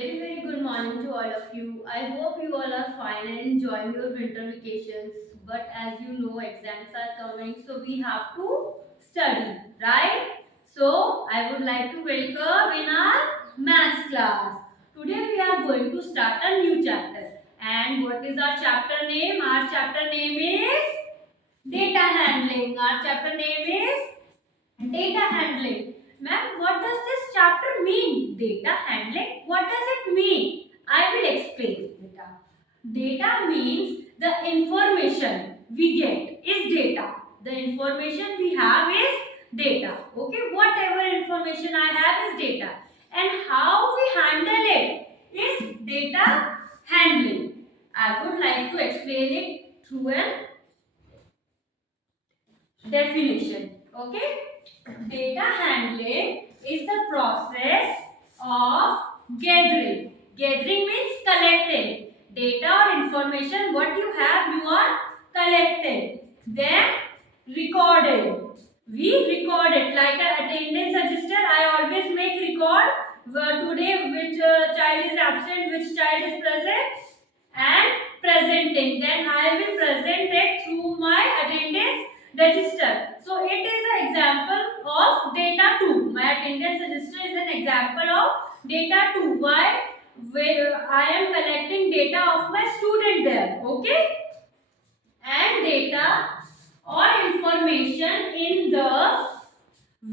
Very good morning to all of you. I hope you all are fine and enjoying your winter vacations. But as you know, exams are coming, so we have to study, right? So I would like to welcome in our maths class. Today we are going to start a new chapter. And what is our chapter name? Our chapter name is data handling. Our chapter name is data handling. Ma'am, what does this chapter mean? Data handling? What does it mean? I will explain. Data means the information we get is data. The information we have is data. Okay, whatever information I have is data. And how we handle it is data handling. I would like to explain it through an definition. Okay, data handling is the process of gathering means collecting data or information. What you have, you are collecting, then recording. We record it like an attendance register. I always make record today which child is absent, which child is present, and presenting. Then I will present it through my attendance register. So it is an example of data 2. My attendance register is an example of data 2. Why? Where I am collecting data of my student there. Okay? And data or information in the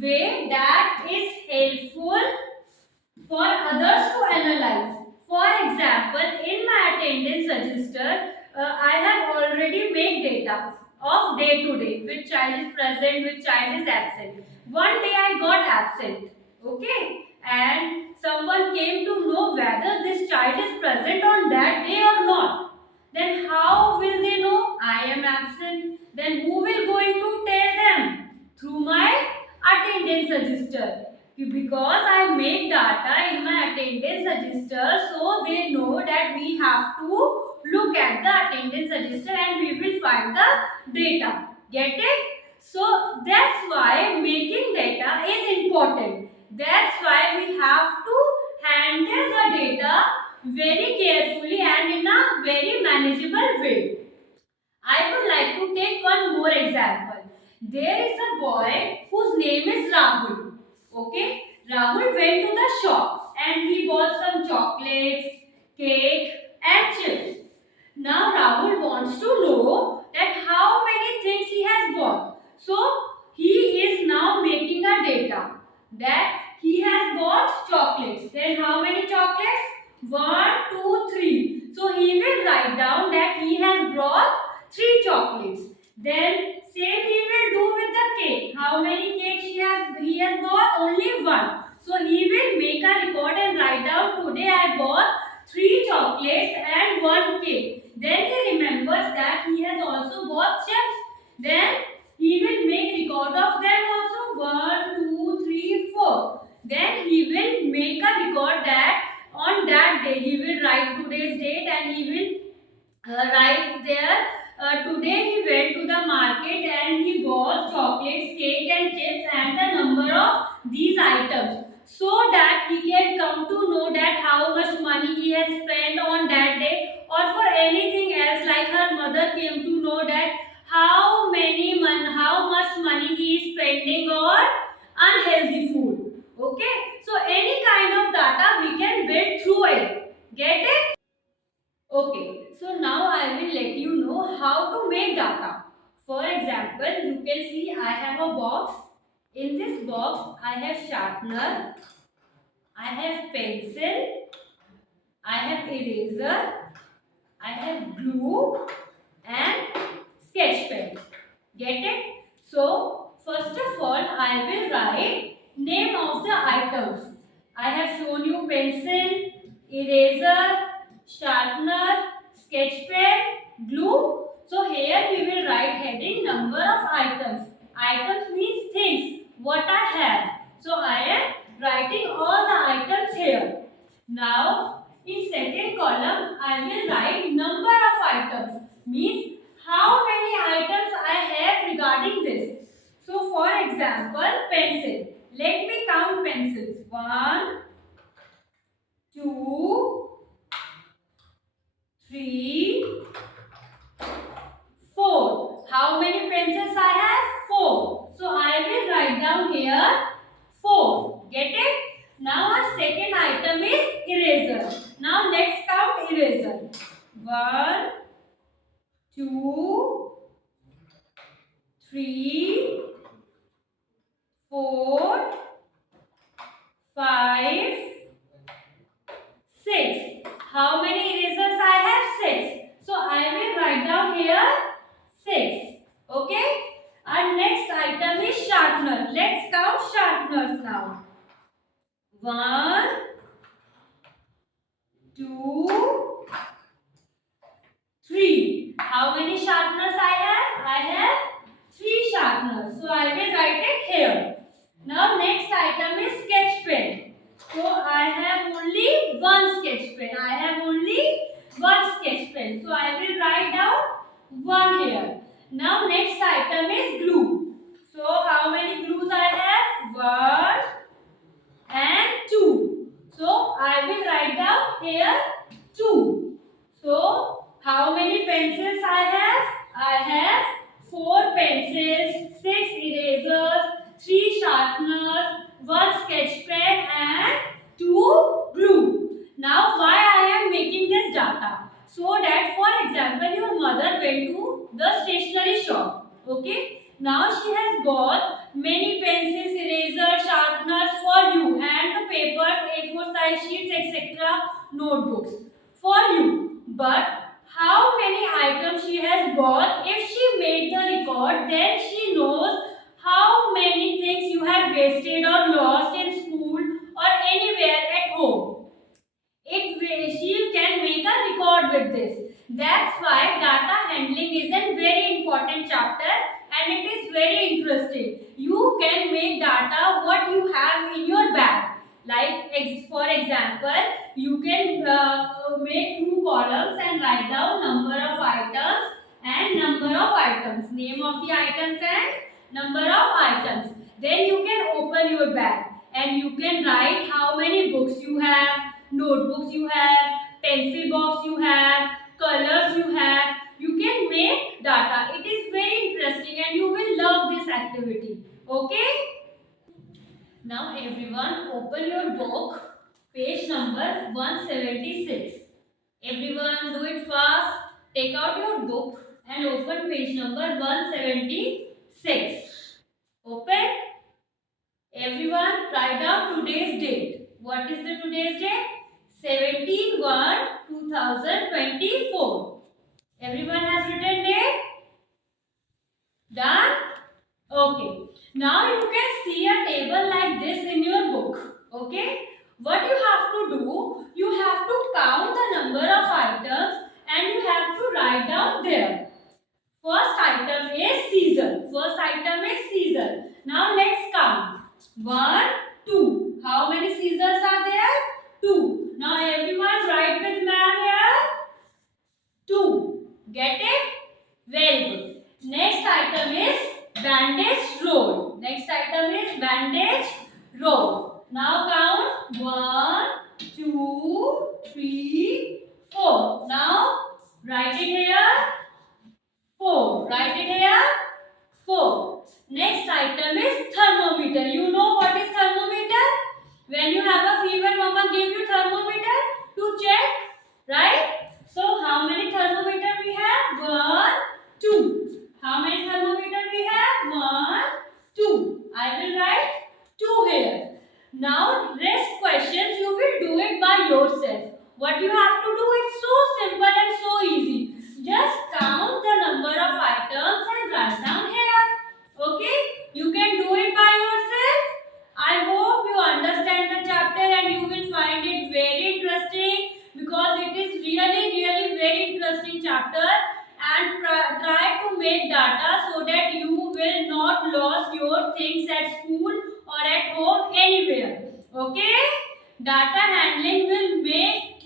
way that is helpful for others to analyze. For example, in my attendance register, I have already made data of day to day, which child is present, which child is absent. One day I got absent, okay, and someone came to know whether this child is present on that day or not. Then how will they know I am absent? Then who will going to tell them? Through my attendance register. Because I make data in my attendance register, so they know that we have to look at the attendance register and we will find the data. Get it? So that's why making data is important. That's why we have to handle the data very carefully and in a very manageable way. I would like to take one more example. There is a boy whose name is Rahul. Okay, Rahul went to the shop and he bought some chocolates, cake, and chips. Now Rahul wants to know that how many things he has bought. So he is now making a data that he has bought chocolates. Then how many chocolates? 1, 2, 3. So he will write down that he has brought 3 chocolates. Then same he will do with the cake. How many cakes he has bought? Only 1. So he will make a record and write down today I bought 3 chocolates and 1 cake. Then he remembers that he has also bought chips. Then he will make record of them also 1, 2, 3, 4. Then he will make a record that on that day he will write today's date and he will write there today he went to the market and he bought chocolates, cake and chips and the number of these items, so that he can come to know that how much money he has spent on that day, or for anything else like her mother came to know that how much money he is spending on unhealthy food. Okay, so any kind of data we can build through it. Get it? Okay, so now I will let you know how to make data. For example, you can see I have a box. In this box, I have sharpener, I have pencil, I have eraser, I have glue and sketch pen. Get it? So, first of all, I will write name of the items. I have shown you pencil, eraser, sharpener, sketch pen, glue. So, here we will write heading number of items. Items means things, what I have. So, I am writing all the items here. Now, in second column, I will write number of items. Means how many items I have regarding this. So, for example, pencil. Let me count pencils. 1, 2, 3, 4. How many pencils I have? 4. So I will write down here 4. Get it? Now our second item is eraser. Now let's count eraser. 1, 2, 3, 4, 5, 6. How many erasers I have? 6. So I will write down here 6. Okay? Our next item is sharpener. Let's count sharpeners now. 1, 2, 3. How many sharpeners I have? I have 3 sharpeners. So I will write it here. Now next item is sketch pen. So I have only one sketch pen. I have only one sketch pen. So I will write down 1 here. Now next item is glue. So how many glues I have? 1 and 2. So I will write down here 2. So how many pencils I have? I have 4 pencils, 6 erasers, 3 sharpeners, 1 sketch pen and 2 glue. Now why I am making this data? So that for example your mother went to the stationery shop. Okay. Now she has got many pencils, erasers, sharpeners for you and the papers, A4 size sheets, etc. notebooks for you. But how many items she has bought? If she made the record, then she knows how many things you have wasted or lost in school or anywhere at home. She can make a record with this. That's why data handling is a very important chapter and it is very interesting. You can make data what you have in your bag. Like for example, you can make 2 columns and write down number of items and number of items, name of the items and number of items. Then you can open your bag and you can write how many books you have, notebooks you have, pencil box you have, colors you have. You can make data. It is very interesting and you will love this activity. Okay? Now everyone open your book, page number 176. Everyone do it fast. Take out your book and open page number 176. Open. Everyone write down today's date. What is the today's date? 17/1/2024. Everyone has written date? Done? Okay. Now you can see a table like this in your book. Okay. What you have to do? You have to count the number of items and you have to write down there. First item is scissor. First item is scissor. Now let's count. 1, 2. How many scissors are there? 2. Now everyone write with me here. 2. Get it? Very good. Next item is bandage roll. Next item is bandage roll. Now count 1, 2, 3, 4. Now write it here. 4. Write it here. 4. Next item is thermometer. You know what is thermometer? When you have a fever, mama give you thermometer to check, right? So how many thermometer we have? 1, 2. How many thermometer we have? 1, 2. I will write 2 here. Now rest questions you will do it by yourself. What you have to do is so simple and so easy. Just count the number of items and write down here. Okay? You can do it by yourself. I hope you understand the chapter and you will find it very interesting because it is really very interesting chapter and try to make data so that you will not lose your things at school or at home anywhere. Okay? Data handling will make